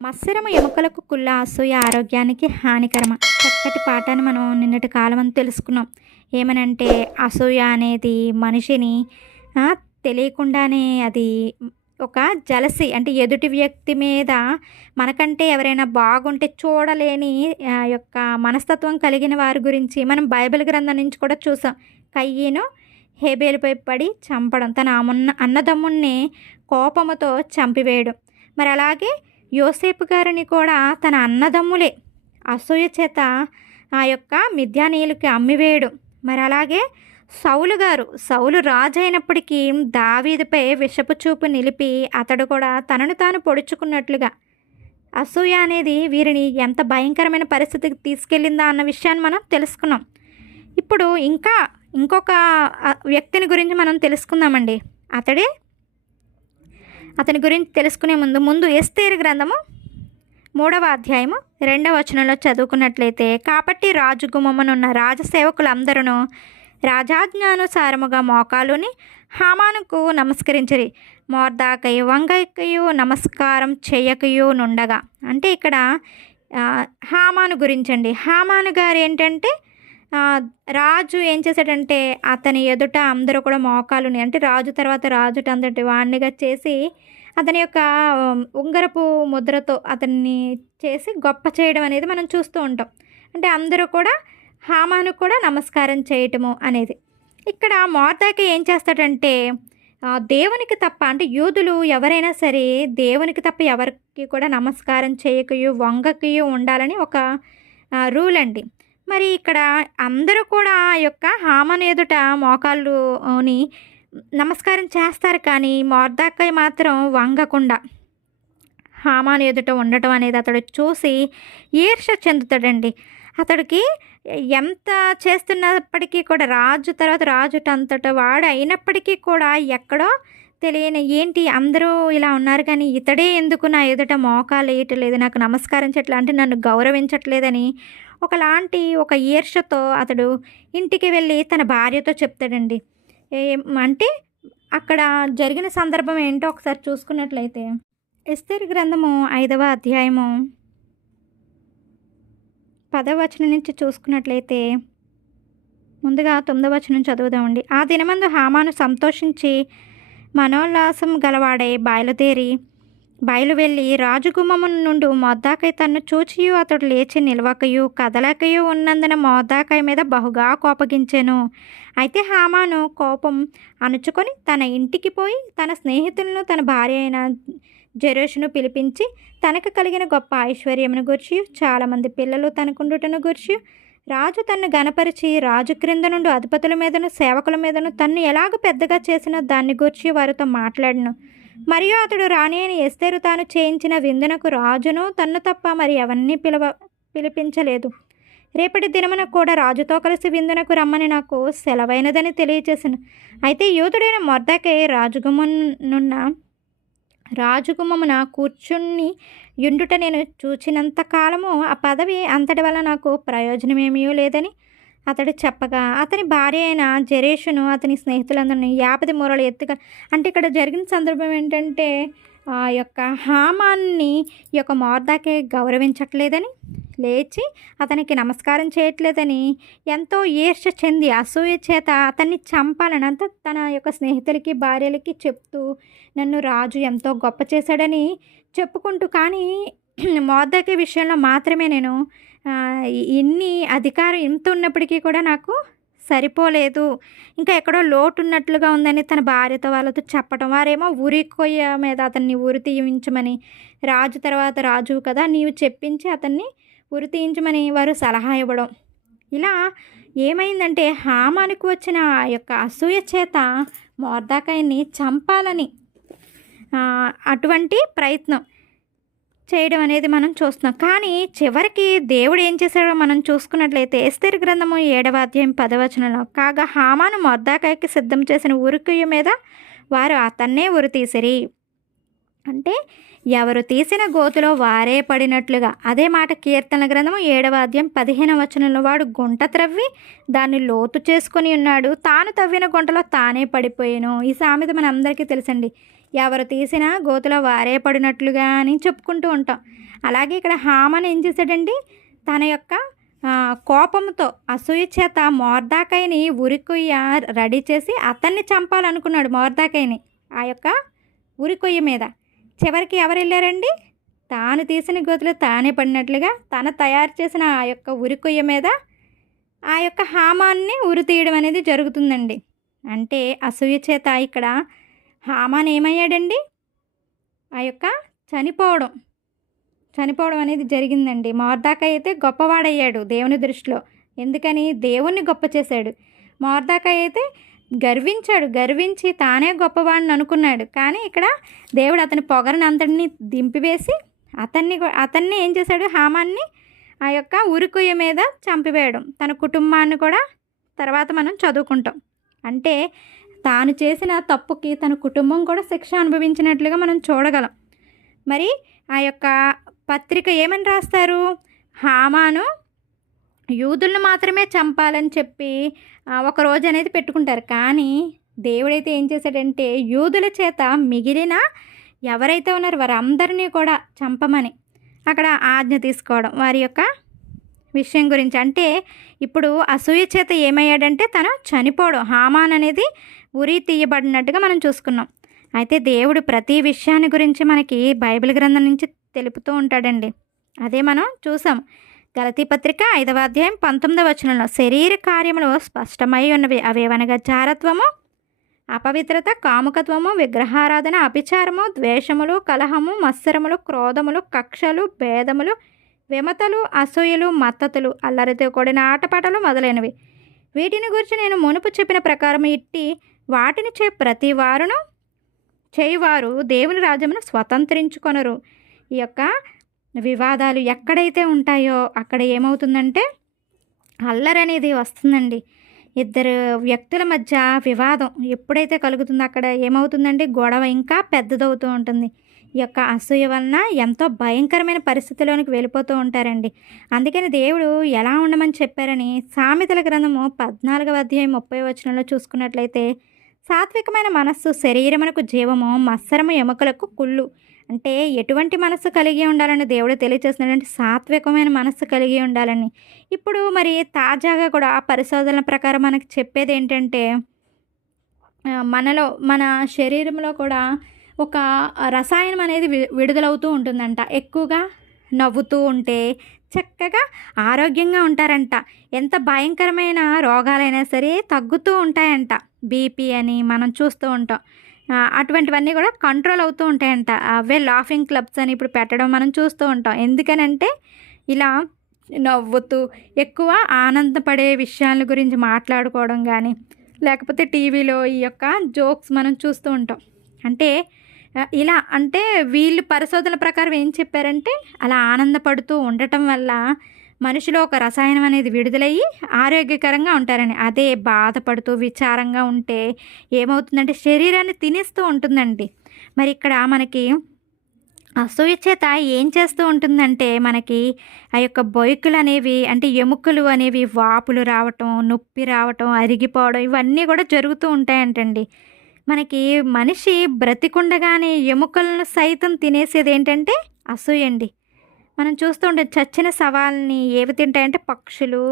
మత్సరము ఎముకలకు కుళ్ళ అసూయ ఆరోగ్యానికి హానికరమ. చక్కటి పాఠాన్ని మనం నిన్నటి కాలం అని తెలుసుకున్నాం. ఏమనంటే అసూయ అనేది మనిషిని తెలియకుండానే అది ఒక జలసి అంటే ఎదుటి వ్యక్తి మీద మనకంటే ఎవరైనా బాగుంటే చూడలేని ఆ, యొక్క మనస్తత్వం కలిగిన వారి గురించి మనం బైబిల్ గ్రంథం నుంచి కూడా చూసాం. కయ్యను హేబేలుపై పడి చంపడం తన అమ్మున్న అన్నదమ్ముణ్ణి కోపముతో చంపివేయడం. మరి అలాగే యోసేపు గారిని కూడా తన అన్నదమ్ములే. అసూయ చేత ఆ యొక్క మిథ్యానీయులకి అమ్మివేయడు. మరి అలాగే సౌలు గారు సౌలు రాజు అయినప్పటికీ దావీదుపై విషపు చూపు నిలిపి అతడు కూడా తనను తాను పొడుచుకున్నట్లుగా. అసూయ అనేది వీరిని ఎంత భయంకరమైన పరిస్థితికి తీసుకెళ్ళిందా అన్న విషయాన్ని మనం తెలుసుకున్నాం. ఇప్పుడు ఇంకా ఇంకొక వ్యక్తిని గురించి మనం తెలుసుకుందామండి. అతడే అతని గురించి తెలుసుకునే ముందు ముందు ఎస్తేరు గ్రంథము మూడవ అధ్యాయము రెండవ వచనంలో చదువుకున్నట్లయితే కాబట్టి రాజు గుమ్మమునున్న రాజసేవకులందరూ రాజాజ్ఞానుసారముగా మోకాలుని హామానుకు నమస్కరించరి. మోర్దాకయు వంగకయు నమస్కారం చేయకయు నుండగా. అంటే ఇక్కడ హామాను గురించండి. హామాను గారు ఏంటంటే రాజు ఏం చేశాడంటే అతని ఎదుట అందరూ కూడా మోకాలుని అంటే రాజు తర్వాత రాజు అందటి వాణ్ణిగా చేసి అతని యొక్క ఉంగరపు ముద్రతో అతన్ని చేసి గొప్ప చేయడం అనేది మనం చూస్తూ ఉంటాం. అంటే అందరూ కూడా హామాను కూడా నమస్కారం చేయటము అనేది. ఇక్కడ మోర్దాకి ఏం చేస్తాడంటే దేవునికి తప్ప అంటే యూదులు ఎవరైనా సరే దేవునికి తప్ప ఎవరికి కూడా నమస్కారం చేయకయు వంగకయు ఉండాలని ఒక రూల్ అండి. మరి ఇక్కడ అందరూ కూడా ఆ యొక్క హామన్ ఎదుట మోకాళ్ళుని నమస్కారం చేస్తారు కానీ మోర్దాకాయ మాత్రం వంగకుండా. హామాన్ ఎదుట ఉండటం అనేది అతడు చూసి ఈర్ష చెందుతాడండి. అతడికి ఎంత చేస్తున్నప్పటికీ కూడా రాజు తర్వాత రాజుటంతట వాడు అయినప్పటికీ కూడా ఎక్కడో తెలియని ఏంటి అందరూ ఇలా ఉన్నారు కానీ ఇతడే ఎందుకు నా ఎదుట మోకాలు వేయట్లేదు? నాకు నమస్కారం చేయట్లేదు అంటే నన్ను గౌరవించట్లేదని ఒకలాంటి ఒక ఈర్షతో అతడు ఇంటికి వెళ్ళి తన భార్యతో చెప్తాడండి. ఏం అంటే అక్కడ జరిగిన సందర్భం ఏంటో ఒకసారి చూసుకున్నట్లయితే ఎస్తేరు గ్రంథము ఐదవ అధ్యాయము పదవచనం నుంచి చూసుకున్నట్లయితే ముందుగా తొమ్మిదవచనం చదువుదామండి. ఆ దినమందు హామాను సంతోషించి మనోల్లాసం గలవాడై బయలుదేరి బయలు వెళ్ళి రాజుగుమ్మము నుండి మొద్దాకై తన్ను చూచియు అతడు లేచి నిలవకయు కదలకయు ఉన్నందున మొద్దాకాయ మీద బహుగా కోపగించెను. అయితే హామాను కోపం అణుచుకొని తన ఇంటికి పోయి తన స్నేహితులను తన భార్య అయిన జెరోషును పిలిపించి తనకు కలిగిన గొప్ప ఐశ్వర్యమును గురించి చాలామంది పిల్లలు తనకుండుటను గురించి రాజు తన్ను గనపరిచి రాజు క్రింద నుండి అధిపతుల మీదను సేవకుల మీదను తన్ను ఎలాగ పెద్దగా చేసిన దాన్ని గూర్చి వారితో మాట్లాడను. మరియు అతడు రాణి అని ఎస్తేరు తాను చేయించిన విందునకు రాజును తన్ను తప్ప మరి ఎవరిని పిలవ పిలిపించలేదు. రేపటి దినమున కూడా రాజుతో కలిసి విందునకు రమ్మని నాకు సెలవైనదని తెలియచేసాను. అయితే యూదుడైన మొర్దకే రాజుగుమనున్న రాజుగుమ్మమున కూర్చుని యుండుట నేను చూచినంత కాలము ఆ పదవి అంతటి వల్ల నాకు ప్రయోజనమేమీ లేదని అతడు చెప్పగా అతని భార్య అయిన జరేషును అతని స్నేహితులందరినీ యాపది మూరలు ఎత్తుగా అంటే ఇక్కడ జరిగిన సందర్భం ఏంటంటే ఆ యొక్క హామాన్ని ఈ యొక్క మార్దాకే గౌరవించట్లేదని లేచి అతనికి నమస్కారం చేయట్లేదని ఎంతో ఈర్ష చెంది అసూయ చేత అతన్ని చంపాలని అంత తన యొక్క స్నేహితులకి భార్యలకి చెప్తూ నన్ను రాజు ఎంతో గొప్ప చేశాడని చెప్పుకుంటూ కానీ మోర్దాకే విషయంలో మాత్రమే నేను ఇన్ని అధికారం ఇంత ఉన్నప్పటికీ కూడా నాకు సరిపోలేదు. ఇంకా ఎక్కడో లోటు ఉన్నట్లుగా ఉందని తన భార్యతో వాళ్ళతో చెప్పడం వారేమో ఉరి కొయ్య మీద అతన్ని ఉరి తీయించమని రాజు తర్వాత రాజు కదా నీవు చెప్పించి అతన్ని ఉరి తీయించమని వారు సలహా ఇవ్వడం. ఇలా ఏమైందంటే హామానికి వచ్చిన ఆ యొక్క అసూయ చేత మోర్దాకాయన్ని చంపాలని అటువంటి ప్రయత్నం చేయడం అనేది మనం చూస్తున్నాం. కానీ చివరికి దేవుడు ఏం చేశాడో మనం చూసుకున్నట్లయితే ఎస్తేరు గ్రంథము ఏడవ అధ్యాయం పదవచనంలో కాగా హామాను మొద్దాకాయకి సిద్ధం చేసిన ఉరుకుయ్య మీద వారు అతన్నే ఉరి తీసిరి. అంటే ఎవరు తీసిన గోతులో వారే పడినట్లుగా. అదే మాట కీర్తన గ్రంథము ఏడవ అధ్యాయం పదిహేను వచనంలో వాడు గుంట త్రవ్వి దాన్ని లోతు చేసుకొని ఉన్నాడు. తాను తవ్విన గుంటలో తానే పడిపోయాను. ఈ సామెత మనందరికీ తెలుసండి. ఎవరు తీసిన గోతులో వారే పడినట్లుగా అని చెప్పుకుంటూ ఉంటాం. అలాగే ఇక్కడ హామన్ ఏం చేశాడండి? తన యొక్క కోపంతో అసూయ చేత మోర్దాకాయని ఉరికొయ్య రెడీ చేసి అతన్ని చంపాలనుకున్నాడు మోర్దాకైని. ఆ యొక్క ఉరికొయ్య మీద. చివరికి ఎవరు వెళ్ళారండి తాను తీసిన గోతులు తానే పడినట్లుగా తన తయారు చేసిన ఆ యొక్క ఉరికొయ్య మీద ఆ యొక్క హామాన్ని ఉరి తీయడం అనేది జరుగుతుందండి. అంటే అసూయ చేత ఇక్కడ హామాన్ ఏమయ్యాడండి? ఆ యొక్క చనిపోవడం. చనిపోవడం అనేది జరిగిందండి. మోర్దాక అయితే గొప్పవాడయ్యాడు దేవుని దృష్టిలో. ఎందుకని? దేవుణ్ణి గొప్ప చేశాడు. మోర్దాక అయితే గర్వించాడు గర్వించి తానే గొప్పవాడిని అనుకున్నాడు. కానీ ఇక్కడ దేవుడు అతని పొగరని అంతటిని దింపివేసి అతన్ని అతన్ని ఏం చేశాడు? హామాన్ని ఆ యొక్క ఉరికొయ్య మీద చంపివేయడం. తన కుటుంబాన్ని కూడా తర్వాత మనం చదువుకుంటాం. అంటే తాను చేసిన తప్పుకి తన కుటుంబం కూడా శిక్ష అనుభవించినట్లుగా మనం చూడగలం. మరి ఆ యొక్క పత్రిక ఏమని రాస్తారు? హామాను యూదులను మాత్రమే చంపాలని చెప్పి ఒక రోజు అనేది పెట్టుకుంటారు. కానీ దేవుడైతే ఏం చేశాడంటే యూదుల చేత మిగిలిన ఎవరైతే ఉన్నారో వారందరినీ కూడా చంపమని అక్కడ ఆజ్ఞ తీసుకోవడం వారి యొక్క విషయం గురించి. అంటే ఇప్పుడు అసూయ చేత ఏమయ్యాడంటే తను చనిపోవడం. హామాన్ అనేది ఉరి తీయబడినట్టుగా మనం చూసుకున్నాం. అయితే దేవుడు ప్రతి విషయాన్ని గురించి మనకి బైబిల్ గ్రంథం నుంచి తెలుపుతూ ఉంటాడండి. అదే మనం చూసాం. గలతీ పత్రిక ఐదవ అధ్యాయం పంతొమ్మిదవ వచనంలో శరీర కార్యములు స్పష్టమై ఉన్నవి అవేవనగా జారత్వము అపవిత్రత కాముకత్వము విగ్రహారాధన అభిచారము ద్వేషములు కలహము మత్సరములు క్రోధములు కక్షలు భేదములు విమతలు అసూయలు మత్తతులు అల్లరితో కూడిన ఆటపాటలు మొదలైనవి. వీటిని గురించి నేను మునుపు చెప్పిన ప్రకారం ఇట్టి వాటిని చే ప్రతి వారును చేయువారు దేవుని రాజ్యమును స్వతంత్రించుకొనరు. ఈ యొక్క వివాదాలు ఎక్కడైతే ఉంటాయో అక్కడ ఏమవుతుందంటే అల్లరి అనేది వస్తుందండి. ఇద్దరు వ్యక్తుల మధ్య వివాదం ఎప్పుడైతే కలుగుతుందో అక్కడ ఏమవుతుందంటే గొడవ ఇంకా పెద్దదవుతూ ఉంటుంది. ఈ యొక్క అసూయ వలన ఎంతో భయంకరమైన పరిస్థితిలోనికి వెళ్ళిపోతూ ఉంటారండి. అందుకని దేవుడు ఎలా ఉండమని చెప్పారని సామెతల గ్రంథము పద్నాలుగవ అధ్యాయం ముప్పై వచనంలో చూసుకున్నట్లయితే సాత్వికమైన మనస్సు శరీరమునకు జీవము మత్సరము ఎముకలకు కుళ్ళు. అంటే ఎటువంటి మనస్సు కలిగి ఉండాలని దేవుడు తెలియచేస్తున్నాడంటే సాత్వికమైన మనస్సు కలిగి ఉండాలని. ఇప్పుడు మరి తాజాగా కూడా ఆ పరిశోధనల ప్రకారం మనకు చెప్పేది ఏంటంటే మనలో మన శరీరంలో కూడా ఒక రసాయనం అనేది వి విడుదలవుతూ ఉంటుందంట. ఎక్కువగా నవ్వుతూ ఉంటే చక్కగా ఆరోగ్యంగా ఉంటారంట. ఎంత భయంకరమైన రోగాలైనా సరే తగ్గుతూ ఉంటాయంట. బీపీ అని మనం చూస్తూ ఉంటాం. అటువంటివన్నీ కూడా కంట్రోల్ అవుతూ ఉంటాయంట. అవే లాఫింగ్ క్లబ్స్ అని ఇప్పుడు పెట్టడం మనం చూస్తూ ఉంటాం. ఎందుకనంటే ఇలా నవ్వుతూ ఎక్కువ ఆనందపడే విషయాల గురించి మాట్లాడుకోవడం కానీ లేకపోతే టీవీలో ఈ యొక్క జోక్స్ మనం చూస్తూ ఉంటాం. అంటే ఇలా అంటే వీళ్ళు పరిశోధనల ప్రకారం ఏం చెప్పారంటే అలా ఆనందపడుతూ ఉండటం వల్ల మనిషిలో ఒక రసాయనం అనేది విడుదలయ్యి ఆరోగ్యకరంగా ఉంటారని. అదే బాధపడుతూ విచారంగా ఉంటే ఏమవుతుందంటే శరీరాన్ని తినేస్తూ ఉంటుందండి. మరి ఇక్కడ మనకి అసూయ చేత ఏం చేస్తూ ఉంటుందంటే మనకి ఆ యొక్క బొయ్కులు అనేవి అంటే ఎముకలు అనేవి వాపులు రావటం నొప్పి రావటం అరిగిపోవడం ఇవన్నీ కూడా జరుగుతూ ఉంటాయంటండి. మనకి మనిషి బ్రతికుండగానే ఎముకలను సైతం తినేసేది ఏంటంటే అసూయ అండి మనం చూస్తూ ఉంటే చచ్చిన సవాల్ని ఏవి తింటాయంటే పక్షులు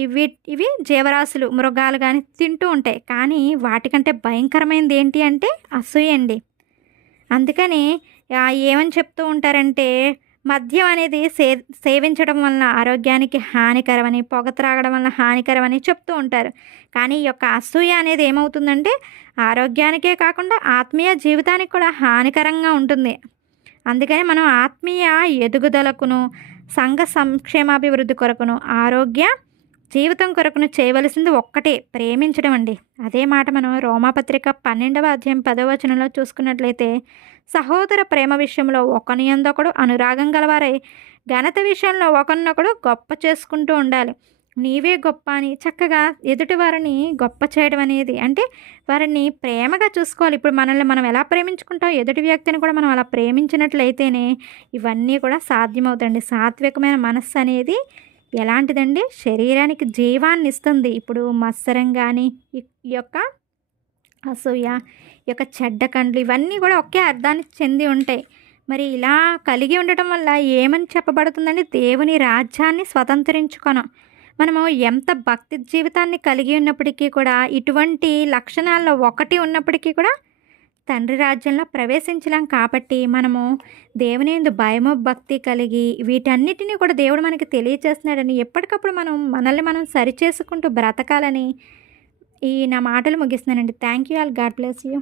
ఇవి ఇవి జీవరాశులు మృగాలు కానీ తింటూ ఉంటాయి. కానీ వాటికంటే భయంకరమైనది ఏంటి అంటే అసూయ అండి. అందుకని ఏమని చెప్తూ ఉంటారంటే మద్యం అనేది సే సేవించడం వలన ఆరోగ్యానికి హానికరమని పొగ త్రాగడం వలన హానికరమని చెప్తూ ఉంటారు. కానీ ఈ యొక్క అసూయ అనేది ఏమవుతుందంటే ఆరోగ్యానికే కాకుండా ఆత్మీయ జీవితానికి కూడా హానికరంగా ఉంటుంది. అందుకని మనం ఆత్మీయ ఎదుగుదలకును సంఘ సంక్షేమాభివృద్ధి కొరకును ఆరోగ్య జీవితం కొరకును చేయవలసింది ఒక్కటే ప్రేమించడం అండి. అదే మాట మనం రోమాపత్రిక పన్నెండవ అధ్యాయం పదవ వచనంలో చూసుకున్నట్లయితే సహోదర ప్రేమ విషయంలో ఒకనియందొకడు అనురాగం గలవారై ఘనత విషయంలో ఒకరినొకడు గొప్ప చేసుకుంటూ ఉండాలి. నీవే గొప్ప అని చక్కగా ఎదుటి వారిని గొప్ప చేయడం అనేది అంటే వారిని ప్రేమగా చూసుకోవాలి. ఇప్పుడు మనల్ని మనం ఎలా ప్రేమించుకుంటాం? ఎదుటి వ్యక్తిని కూడా మనం అలా ప్రేమించినట్లయితేనే ఇవన్నీ కూడా సాధ్యమవుతాయండి. సాత్వికమైన మనస్సు అనేది ఎలాంటిదండి? శరీరానికి జీవాన్ని ఇస్తుంది. ఇప్పుడు మత్సరం కానీ ఈ యొక్క అసూయ ఈ యొక్క చెడ్డ కండ్లు ఇవన్నీ కూడా ఒకే అర్థానికి చెంది ఉంటాయి. మరి ఇలా కలిగి ఉండటం వల్ల ఏమని చెప్పబడుతుందంటే దేవుని రాజ్యాన్ని స్వతంత్రించుకొనం. మనము ఎంత భక్తి జీవితాన్ని కలిగి ఉన్నప్పటికీ కూడా ఇటువంటి లక్షణాల్లో ఒకటి ఉన్నప్పటికీ కూడా తండ్రి రాజ్యంలో ప్రవేశించలేం కాబట్టి మనము దేవుని ఎందు భయము భక్తి కలిగి వీటన్నిటిని కూడా దేవుడు మనకి తెలియచేస్తున్నాడని ఎప్పటికప్పుడు మనం మనల్ని మనం సరిచేసుకుంటూ బ్రతకాలని ఈ నా మాటలు ముగిస్తున్నానండి. Thank you all God bless you